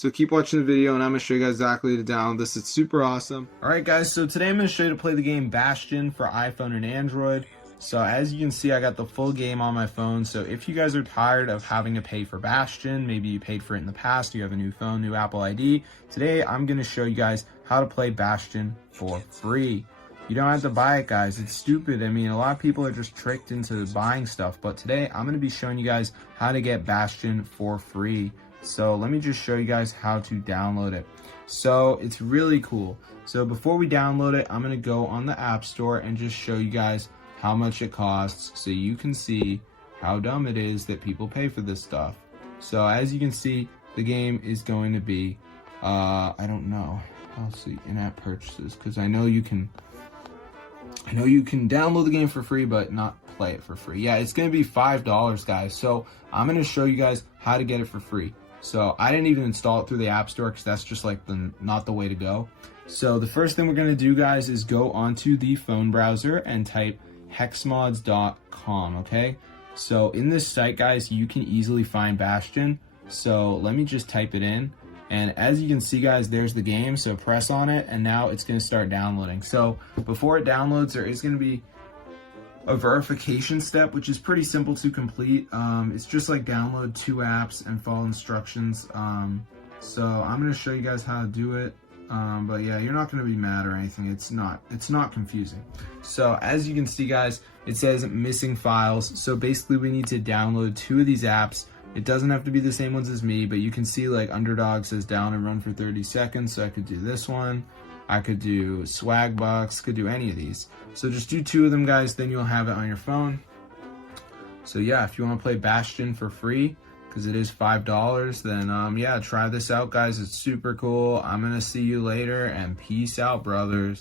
So keep watching the video and I'm going to show you guys exactly how to download this. It's super awesome. Alright guys, so today I'm going to show you to play the game Bastion for iPhone and Android. So as you can see, I got the full game on my phone. So if you guys are tired of having to pay for Bastion, maybe you paid for it in the past, you have a new phone, new Apple ID, today I'm going to show you guys how to play Bastion for free. You don't have to buy it, guys. It's stupid. I mean, a lot of people are just tricked into buying stuff, but today I'm going to be showing you guys how to get Bastion for free. So let me just show you guys how to download it. So it's really cool. So before we download it, I'm going to go on the App Store and just show you guys how much it costs so you can see how dumb it is that people pay for this stuff. So as you can see, the game is going to be, I don't know, I'll see, in-app purchases, because I know you can download the game for free, but not play it for free. Yeah, it's going to be $5, guys. So I'm going to show you guys how to get it for free. So I didn't even install it through the App Store because that's just like not the way to go. So the first thing we're going to do, guys, is go onto the phone browser and type hexmods.com, okay? So in this site, guys, you can easily find Bastion. So let me just type it in. And as you can see, guys, there's the game. So press on it and now it's going to start downloading. So before it downloads, there is going to be a verification step, which is pretty simple to complete. It's just like download 2 apps and follow instructions. So I'm going to show you guys how to do it. But yeah, you're not going to be mad or anything. It's not confusing. So as you can see, guys, it says missing files. So basically we need to download 2 of these apps. It doesn't have to be the same ones as me, but you can see like Underdog says down and run for 30 seconds. So I could do this one. I could do Swag Bucks, could do any of these. So just do 2 of them, guys, then you'll have it on your phone. So yeah, if you want to play Bastion for free, because it is $5, then yeah, try this out, guys. It's super cool. I'm gonna see you later, and peace out, brothers.